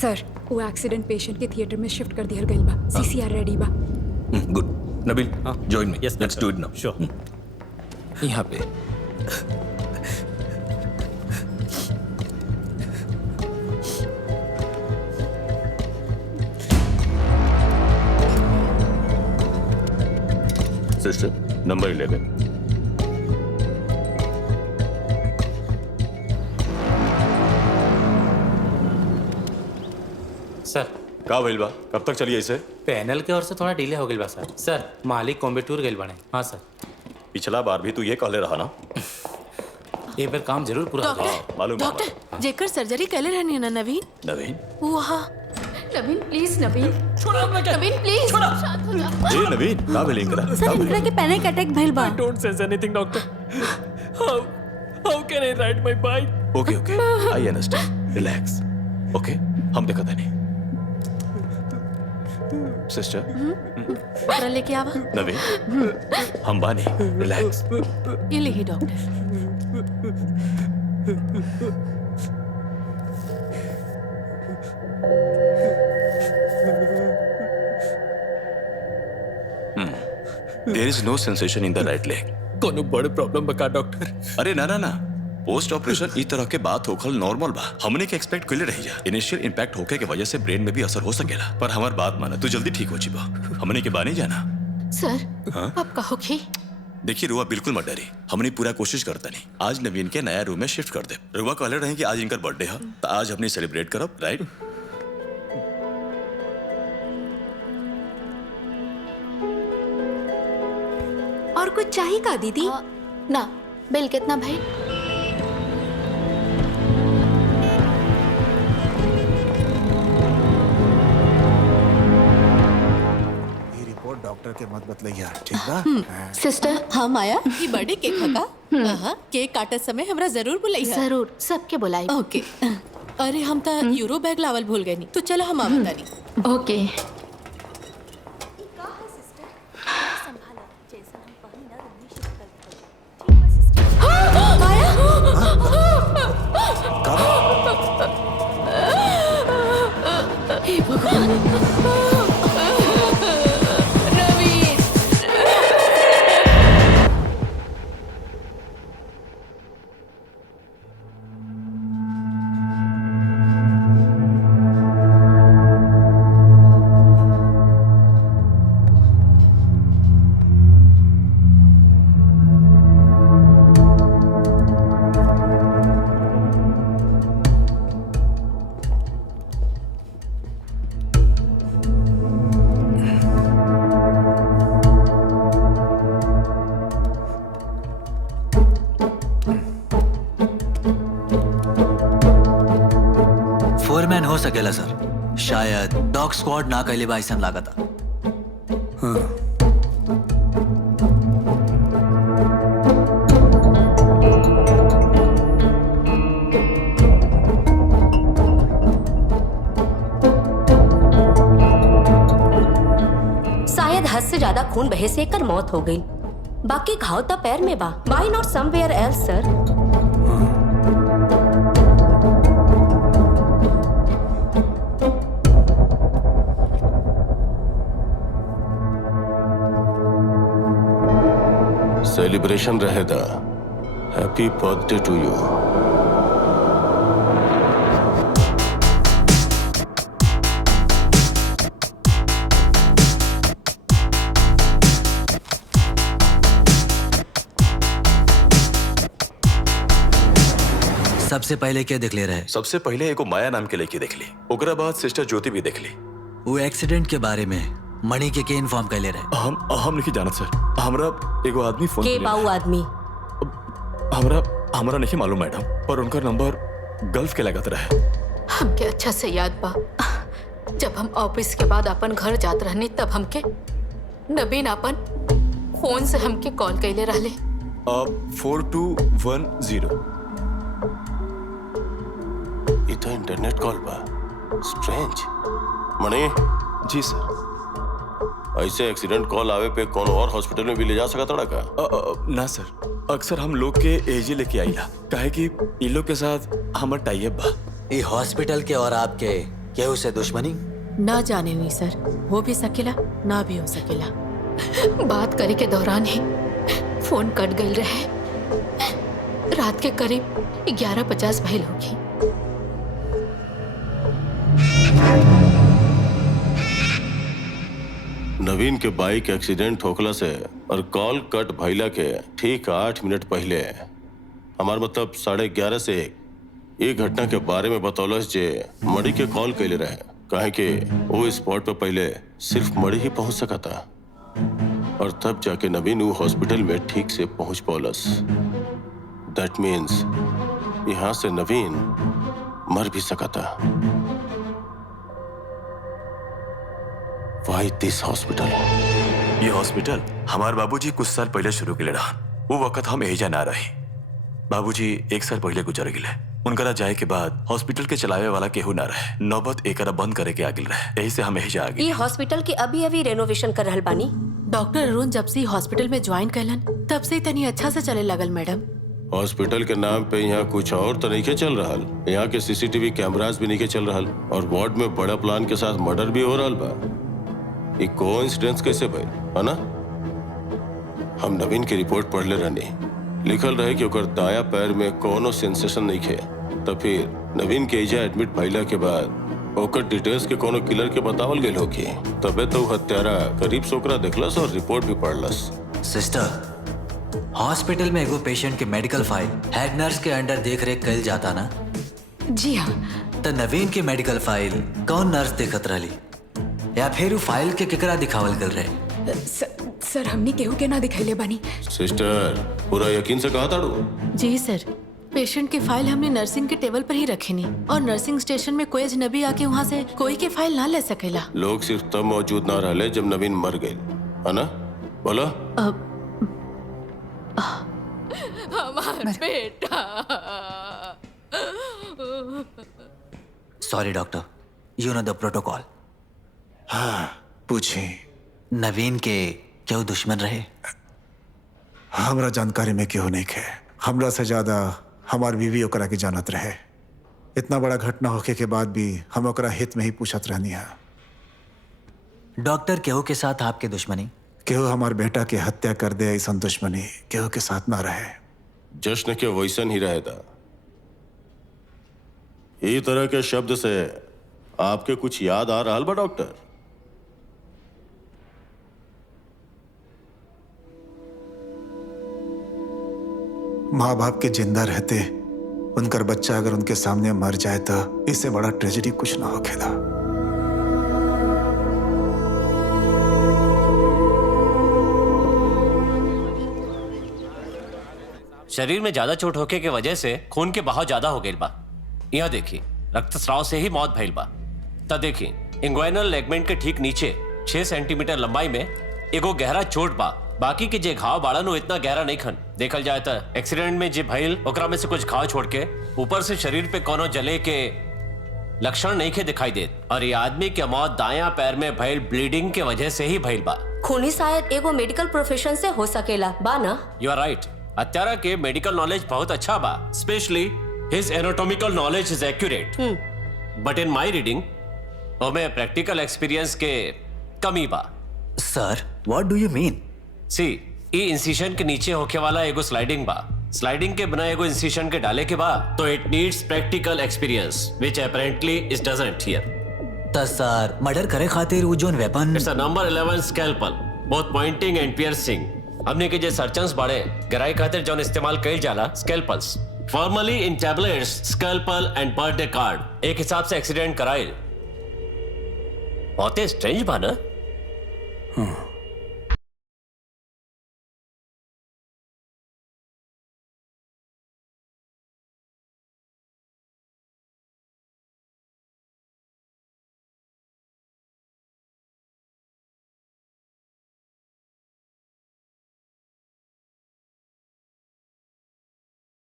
सर वो accident patient के theatre में शिफ्ट कर दिया गइल बा। सीसीआर रेडी बा। Good. Nabeel join me. Yes, lettuce do it now. Sure. यहाँ पे सिस्टर नंबर 11। सर का भइल बा? कब तक चलिए इसे? पैनल के ओर से थोड़ा डिले हो गई बा सर मालिक कॉम्बेटूर गइल बने। हाँ सर पिछला बार भी तू ये कहले रहा ना। एक बार काम जरूर पूरा हो। मालूम है हमरा। डॉक्टर जेकर सर्जरी कैले रहनी ना नवीन नवीन वहाँ नवीन प्लीज नवीन नवीन प्लीज शांत हो जा। ए नवीन का भइल इनकरा? सर इनकरा के पैनिक अटैक भइल बा। Don't say anything, doctor. How can I ride my bike? Okay okay I understand. Relax. Okay हम देखते नहीं। सिस्टर ओकरा लेके आवा। नवीन हम बानी। रिलैक्स। ये लीही doctor. There is no sensation in the right leg. कोनो बड़े प्रॉब्लम बका डॉक्टर। अरे ना ना ना पोस्ट ऑपरेशन इस तरह के बात होखल नॉर्मल बा। हमने के एक्सपेक्ट कइले रही जा। इनिशियल इंपैक्ट होके के वजह से ब्रेन में भी असर हो सकेला, पर हमार बात माना तू जल्दी ठीक हो जीबा। हमने के बानी जाना। सर अब कहोगे? देखिए रुआ बिल्कुल मत डरी, हमने पूरा कोशिश करता नहीं। आज नवीन के नया रूम में शिफ्ट कर दे। रुआ कहले रहे कि आज इनका बर्थडे है तो आज हमने सेलिब्रेट करब, राइट? और कुछ चाहिए का दीदी? ना बिल कितना भाई? रिपोर्ट डॉक्टर के मत बतलैया, ठीक बा? सिस्टर हम आया ये बर्थडे केक हका। केक काटत समय हमरा जरूर बुलाइया। जरूर सबके बुलाई। ओके। अरे हम तो यूरो बैग लावल भूल गए नी, तो चलो हम आवतानी। ओके हे भगवान नवीन फोरमैन हो सकेला सर, शायद डॉग स्क्वाड ना कैले बा ऐसन लागता। शायद हद से ज्यादा खून बहे से एकर मौत हो गई। बाकी घाव तो पैर में बा। Why not somewhere else sir? Celebration रहेगा। Happy birthday to you. सबसे पहले क्या देख ले रहे? सबसे पहले एगो माया नाम के लड़की देख ली, ओकरा बाद सिस्टर ज्योति भी देख ली। वो एक्सीडेंट के बारे में मणि के इन्फॉर्म कैले रहे? हम नहीं जानत सर। हमरा एगो आदमी फोन के कइले। बाऊ आदमी? हमरा नहीं मालूम मैडम, पर उनका नंबर गल्फ के लगत रहे। हमके अच्छा से याद बा, जब हम ऑफिस के बाद अपन घर जात रहनी तब हमके नवीन अपन फोन से हमके कॉल कैले रहले। 4210। ये तो इंटरनेट कॉल बा। स्ट्रेंज। मणि जी सर। ऐसे एक्सीडेंट कॉल आवे पे कौन और हॉस्पिटल में भी ले जा सकता था का? ना सर, अक्सर हम लोग के एजे लेके आईला, काहे कि इन लोग के साथ हमार टाई अप बा। ये हॉस्पिटल के और आपके क्या उसे दुश्मनी? ना जाने नहीं सर, हो भी सकेला ना भी हो सकेला। बात करे के दौरान ही फोन कट गई रहे। रात के करीब 11:50 भइल होगी। नवीन के बाइक एक्सीडेंट होखला से और कॉल कट भइला के ठीक 8 मिनट पहले, हमार मतलब 11:30 से ये घटना के बारे में बतौलस जे मणि के कॉल कैले रहे, काहे कि वो स्पॉट पे पहले सिर्फ मणि ही पहुंच सका था और तब जाके नवीन वो हॉस्पिटल में ठीक से पहुंच पौलस। दैट मीन्स यहां से नवीन मर भी सका था। Why this hospital? ये हॉस्पिटल हमार बाबूजी कुछ साल पहले शुरू के रहा। वो वक्त हम एजा ना रहे। बाबूजी 1 साल पहले गुजर गिले। उनकरा जाए के बाद हॉस्पिटल के चलावे वाला केहू ना रहे। नौबत एकरा बंद करे के आगिल रहे, यही से हम एजा आ गए। ये हॉस्पिटल की अभी रेनोवेशन कर रहल बानी। डॉक्टर अरुण जब से हॉस्पिटल में ज्वाइन कैलन तब से तनी अच्छा से चले लगल मैडम। हॉस्पिटल के नाम पे यहाँ कुछ और तो नहीं के चल रहा। यहाँ के सीसीटीवी कैमरास भी नहीं के चल रहा और वार्ड में बड़ा प्लान के साथ मर्डर भी हो रहा बा। ये कोइंसिडेंस कैसे भाई, है ना? हम नवीन की रिपोर्ट पढ़ ले रहनी, लिखल रहे कि ओकर दाया पैर में कोनो सेंसेशन नहीं खे। तो फिर नवीन के एजा एडमिट भइला के बाद ओकर डिटेल्स के कोनो किलर के बतावल गेल होगी, तबे तो हत्यारा करीब से ओकरा देखलस और रिपोर्ट भी पढ़लस। सिस्टर, हॉस्पिटल में एगो पेशेंट के मेडिकल फाइल हेड नर्स के अंडर देख रेख कल जाता ना? जी हाँ। तो नवीन की मेडिकल फाइल कौन नर्स देखत रही या फिर वो फाइल के केकरा दिखावल गल रहे? सर हमनी केहू के ना दिखैले बानी। सिस्टर, पूरा यकीन से कहा ताड़ू? जी सर, पेशेंट की फाइल हमने नर्सिंग के टेबल पर ही रखी नहीं और नर्सिंग स्टेशन में कोई अजनबी आके वहाँ से कोई के फाइल ना ले सकेला। लोग सिर्फ तब मौजूद ना रहे जब नवीन मर गए, है ना? बोला? हमारा बेटा। Sorry doctor, you know the protocol. हाँ पूछी। नवीन के क्यों दुश्मन रहे? हमरा जानकारी में क्यों नहीं खे। हमरा से ज्यादा हमार बीवी ओकरा की जानत रहे। इतना बड़ा घटना होके के बाद भी हम ओकरा हित में ही पूछत रहनी है। डॉक्टर केहू के साथ आपके दुश्मनी? केहू हमार बेटा के हत्या कर दे ऐसा दुश्मनी केहू के साथ ना रहे। जश्न के वैसन ही रहे था। ये तरह के शब्द से आपके कुछ याद आ रहा बा डॉक्टर? माँ बाप के जिंदा रहते उनकर बच्चा अगर उनके सामने मर जाए तो इससे बड़ा ट्रेजेडी कुछ ना होखेला। शरीर में ज्यादा चोट होके के वजह से खून के बहाव ज्यादा हो गई बा। यहाँ देखिए, रक्तस्राव से ही मौत भइल बा। तब देखिए, इंग्वाइनल लेगमेंट के ठीक नीचे 6 सेंटीमीटर लंबाई में एगो गहरा चोट बा। बाकी के जे घाव बाड़न वो इतना गहरा नहीं खन। देखल जाए तो एक्सीडेंट में जे भइल ओकरा में से कुछ घाव छोड़ के ऊपर से शरीर पे कोनो जले के लक्षण नहीं के दिखाई देत और ये आदमी के मौत दायां पैर में भइल ब्लीडिंग के वजह से ही भइल बा। खूनी शायद एगो मेडिकल प्रोफेशन से हो सकेला बा ना? You are right. हत्यारा के मेडिकल नॉलेज बहुत अच्छा बा, specially his anatomical knowledge is accurate. But in my reading ओमे प्रैक्टिकल एक्सपीरियंस के कमी बा। Sir, what do you mean? See, ई इंसिशन के नीचे होके वाला एगो स्लाइडिंग बा। स्लाइडिंग के बिना एगो इंसिशन के डाले के बाद तो it needs practical experience which apparently it doesn't here. त सर, मर्डर करे खातिर वो जोन weapon it's a number 11 scalpel, both pointing and piercing. हमने के जे सर्जन्स बाड़े गहराई खातिर जोन इस्तेमाल कइल जाला scalpels, formally in tablets scalpel and birthday card एक हिसाब से एक्सीडेंट कराइल। बहुत स्ट्रेंज बा ना?